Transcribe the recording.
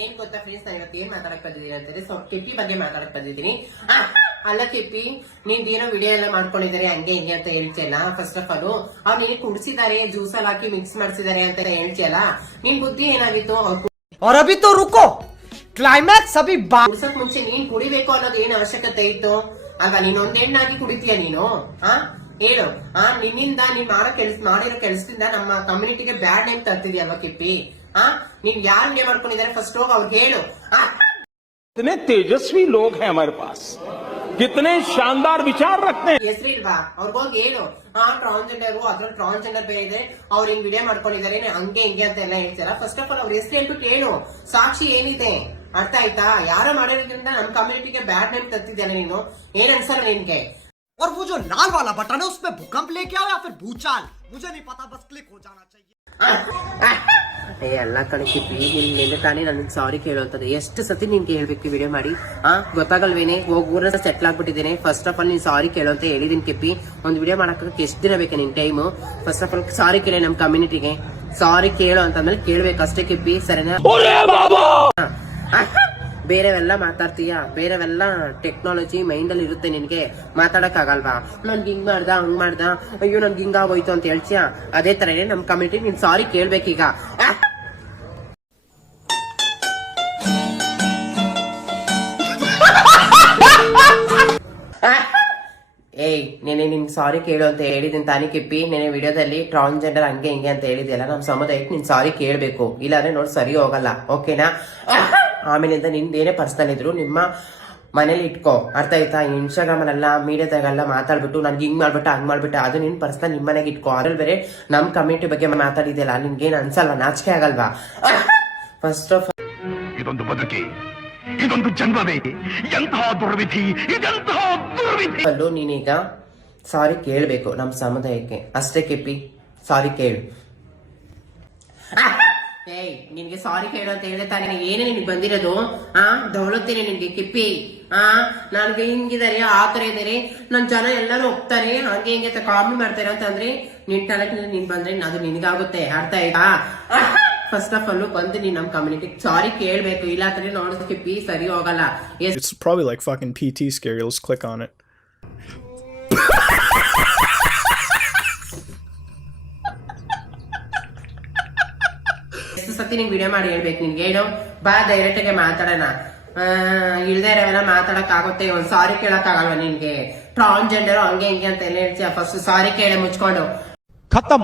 ಏನ್ ಗೊತ್ತಾ ಫ್ರೆಂಡ್ಸ್ ನಾನು ಇವತ್ತು ಏನ್ ಮಾತಾಡಕ್ ಬಂದಿದ್ದೀನಿ ಅಂತಂದ್ರೆ ಸೊ ಬಗ್ಗೆ ಮಾತಾಡಕ್ ಬಂದಿದ್ದೀನಿ. ಅಲ್ಲ ಕಿಪ್ಪಿ ನೀನ್ ಏನೋ ವಿಡಿಯೋ ಎಲ್ಲ ಮಾಡ್ಕೊಂಡಿದ್ದಾರೆ ಹಂಗೆ ಹಿಂಗೆ ಅಂತ ಹೇಳ್ತಿಯಲ್ಲ ಫಸ್ಟ್ ಆಫ್ ಆಲ್ ಅವ್ರು ನೀನ್ ಕುಡಿಸಿದಾರೆ ಜ್ಯೂಸ್ ಅಲ್ಲಿ ಹಾಕಿ ಮಿಕ್ಸ್ ಮಾಡಿಸಿದಾರೆ ಅಂತ ಹೇಳ್ತಿಯಲ್ಲ ನಿನ್ ಬುದ್ಧಿ ಏನಾಗಿತ್ತು? ಅವ್ರ ಅಭಿತ್ತು ರುಕೋ! ಕ್ಲೈಮ್ಯಾಕ್ಸ್ ಅಭಿ ಕುಡ್ಸಕ್ ಮುಂಚೆ ನೀನ್ ಕುಡಿಬೇಕು ಅನ್ನೋದು ಏನ್ ಅವಶ್ಯಕತೆ ಇತ್ತು? ಅಲ್ವಾ ನೀನ್ ಒಂದ್ ಹೆಣ್ಣಾಗಿ ಕುಡಿತೀಯ ನೀನು? ಹಾ ಏನು? ಹಾ ನಿನ್ನಿಂದ ನೀನ್ ಮಾಡೋ ಕೆಲ್ಸ ಮಾಡಿರೋ ಕೆಲ್ಸದಿಂದ ನಮ್ಮ ಕಮ್ಯುನಿಟಿಗೆ ಬ್ಯಾಡ್ ನೇಮ್ ತರ್ತಿದ್ಯಲ್ವಾ ಕಿಪ್ಪಿ ನೀವ್ ಯಾರು ಹಂಗೆ ಮಾಡ್ಕೊಂಡಿದ್ದಾರೆ ಫಸ್ಟ್ ಹೋಗಿ ಅವ್ರಿಗೆ ಹೇಳು ಆ, कितने तेजस्वी लोग हैं हमारे पास कितने शानदार विचार रखते हैं ಹೆಸ್ರು ಇಲ್ವಾ ಅವ್ರಿಗೋಗಿ ಹೇಳು ಆ ಟ್ರಾನ್ಸ್ಜೆಂಡರ್ ಅದ್ರಲ್ಲಿ ಟ್ರಾನ್ಸ್ಜೆಂಡರ್ ಬೇರೆ ಇದೆ ಅವ್ರು ಹಿಂಗ್ ವಿಡಿಯೋ ಮಾಡ್ಕೊಂಡಿದ್ದಾರೆ ನೀನ್ ಹಂಗೆ ಹಿಂಗೆ ಅಂತ ಎಲ್ಲ ಹೇಳ್ತಾರ ಫಸ್ಟ್ ಆಫ್ ಆಲ್ ಅವ್ರ ಹೆಸರು ಹೇಳ್ಬಿಟ್ಟು ಹೇಳು ಸಾಕ್ಷಿ ಏನಿದೆ ಅರ್ಥ ಆಯ್ತಾ ಯಾರೋ ಮಾಡಿರೋದ್ರಿಂದ ನಮ್ ಕಮ್ಯುನಿಟಿಗೆ ಬ್ಯಾಡ್ ನೇಮ್ ತರ್ತಿದ್ದಾನೆ ನೀನು ಏನ್ ಅನ್ಸಲ್ಲ ನಿನ್ಗೆ और वो जो लाल वाला बटन है उसमें भूकंप लेके आओ या फिर भूचाल मुझे नहीं पता बस क्लिक हो जाना चाहिए ಏ ಎಲ್ಲ ಕಡೆ ನಿನ್ ನಿನ್ನೆ ತಾನೇ ನನಗೆ ಸಾರಿ ಕೇಳುವಂತದ್ದು ಎಷ್ಟು ಸತಿ ನಿನ್ಗೆ ಕೇಳ್ಬೇಕು ವಿಡಿಯೋ ಮಾಡಿ? ಆ ಗೊತ್ತಾಗಲ್ವೇನೆ? ಹೋಗ್ ಊರ ಸೆಟ್ಲ್ ಆಗ್ಬಿಟ್ಟಿದ್ದೇನೆ. ಫಸ್ಟ್ ಆಫ್ ಆಲ್ ನೀನ್ ಸಾರಿ ಕೇಳು ಅಂತ ಹೇಳಿದೀನಿ ಕಿಪ್ಪಿ. ಒಂದು ವಿಡಿಯೋ ಮಾಡಕ್ಕ ಎಷ್ಟು ದಿನ ಬೇಕು ನಿನ್ time first of all sorry ಕೇಳಿ ನಮ್ ಕಮ್ಯುನಿಟಿಗೆ ಸಾರಿ ಕೇಳು ಅಂತಂದ್ರೆ ಕೇಳ್ಬೇಕು ಅಷ್ಟೇ ಕಿಪ್ಪಿ ಸರಿನಾ? ಬೇರೆವೆಲ್ಲ ಮಾತಾಡ್ತೀಯ? ಬೇರೆವೆಲ್ಲ ಟೆಕ್ನಾಲಜಿ ಮೈಂಡ್ ಅಲ್ಲಿ ಇರುತ್ತೆ ನಿನ್ಗೆ. ಮಾತಾಡಕ್ ಆಗಲ್ವಾ ನನ್ಗೆ ಹಿಂಗ್ ಮಾಡ್ದ ಹಂಗ್ ಮಾಡ್ದ? ಅಯ್ಯೋ ನನ್ಗೆ ಹಿಂಗ ಹೋಯ್ತು ಅಂತ ಹೇಳ್ತೀಯ? ಅದೇ ತರನೇ ನಮ್ ಕಮ್ಯುನಿಟಿ ನೀನ್ ಸಾರಿ ಕೇಳ್ಬೇಕೀಗ. ಏಯ್, ನೆನೆ ನಿನ್ ಸಾರಿ ಕೇಳು ಅಂತ ಹೇಳಿದೀನಿ ತಾನೇ ಕಿಪ್ಪಿ. ನಿನ್ನೆ ವಿಡಿಯೋದಲ್ಲಿ ಟ್ರಾನ್ಸ್ಜೆಂಡರ್ ಹಂಗೆ ಹಿಂಗೆ ಅಂತ ಹೇಳಿದ್ಯಲ್ಲ, ನಮ್ ಸಮುದಾಯಕ್ಕೆ ನಿನ್ ಸಾರಿ ಕೇಳ್ಬೇಕು. ಇಲ್ಲಾಂದ್ರೆ ನೋಡಿ ಸರಿ ಹೋಗಲ್ಲ, ಓಕೆನಾ? ಆಮೇಲಿಂದ ನಿಂದ ಏನೇ ಪರ್ಸನಲ್ ಇದ್ರು, ನಿಮ್ಮ ಮನೇಲಿ ಇಟ್ಕೋ. ಅರ್ಥ ಆಯ್ತಾ? ಇನ್ಸ್ಟಾಗ್ರಾಮ್ ಅಲ್ಲ ಮೀಡಿಯಾದಾಗೆಲ್ಲ ಮಾತಾಡ್ಬಿಟ್ಟು, ನನ್ಗೆ ಹಿಂಗ್ ಮಾಡ್ಬಿಟ್ಟು, ಹಂಗ್ ಮಾಡ್ಬಿಟ್ಟು, ಅದು ನಿನ್ ಪರ್ಸ್ನಲ್ ನಿಮ್ ಮನೆಗೆ ಇಟ್ಕೋ. ಅದ್ರಲ್ಲಿ ಬೇರೆ ನಮ್ ಕಮ್ಯುನಿಟಿ ಬಗ್ಗೆ ಮಾತಾಡಿದ್ಯಲ್ಲ, ನಿನ್ಗೇನು ಅನ್ಸಲ್ವಾ? ನಾಚಿಕೆ ಆಗಲ್ವಾ? ಫಸ್ಟ್ ಆಫ್ ಇದೊಂದು ಬದುಕಿ. ಇದೊಂದು ಜನ್ಮವೇ. ಎಂತಹ ದುರ್ವಿಧಿ, ಇದೆಂತಹ ದುರ್ವಿಧಿ. ಅಲ್ಲೂ, ನೀನೀಗ ಸಾರಿ ಕೇಳಬೇಕು ನಮ್ಮ ಸಮುದಾಯಕ್ಕೆ. ಅಷ್ಟೇ ಕೆಪಿ ಸಾರಿ ಕೇಳು. ಏಯ್, ನಿನ್ಗೆ ಸಾರಿ ಕೇಳು ಅಂತ ಹೇಳಿದ ತಾನೇ. ಏನೇ ನಿನ್ಗೆ ಬಂದಿರೋದು? ಆ ದೌಲತ್ತೇನೆ ನಿನ್ಗೆ ಕಿಪ್ಪಿ. ಆ, ನನ್ಗೆ ಹಿಂಗಿದಾರೆ, ಆ ತರ ಇದಾರೆ. ನನ್ ಜನ ಎಲ್ಲರೂ ಹೋಗ್ತಾರೆ ಹಂಗೆ ಹಿಂಗೆ ಕಾಮಿ ಮಾಡ್ತಾರೆ ಅಂತಂದ್ರೆ ನಿನ್ ಟ್ಯಾಲೆಂಟ್ ನೀನ್ ಬಂದ್ರೆ ಅದು ನಿನ್ಗಾಗುತ್ತೆ. ಅರ್ಥ ಆಯ್ತಾ? ಫಸ್ಟ್ ಆಫ್ ಆಲ್ ಬಂದು ನೀನ್ ನಮ್ ಕಮ್ಯುನಿಟಿ ಸಾರಿ ಕೇಳ್ಬೇಕು ಇಲ್ಲ ಅಂದ್ರೆ ನೋಡಿದ ಕಿಪ್ಪಿ ಸರಿ ಹೋಗಲ್ಲ yes It's probably like fucking PT scary. Let's click on it. ಎಷ್ಟು ಸತಿ ನಿಂಗೆ ವಿಡಿಯೋ ಮಾಡಿ ಹೇಳ್ಬೇಕು ನಿನ್ಗೆ ಏನು ಬಾ ಡೈರೆಕ್ಟ್ ಗೆ ಮಾತಾಡೋಣ ಇಳ್ದೇ ಇರೋವೆಲ್ಲ ಮಾತಾಡಕ್ ಆಗುತ್ತೆ ಒಂದ್ ಸಾರಿ ಕೇಳಕ್ ಆಗಲ್ವಾ ನಿನ್ಗೆ ಟ್ರಾನ್ಸ್ಜೆಂಡರ್ ಹಂಗೆ ಹಿಂಗೆ ಅಂತ ಎಲ್ಲ ಹೇಳ್ತೀಯ ಫಸ್ಟ್ ಸಾರಿ ಕೇಳಿ ಮುಚ್ಕೊಂಡು खत्म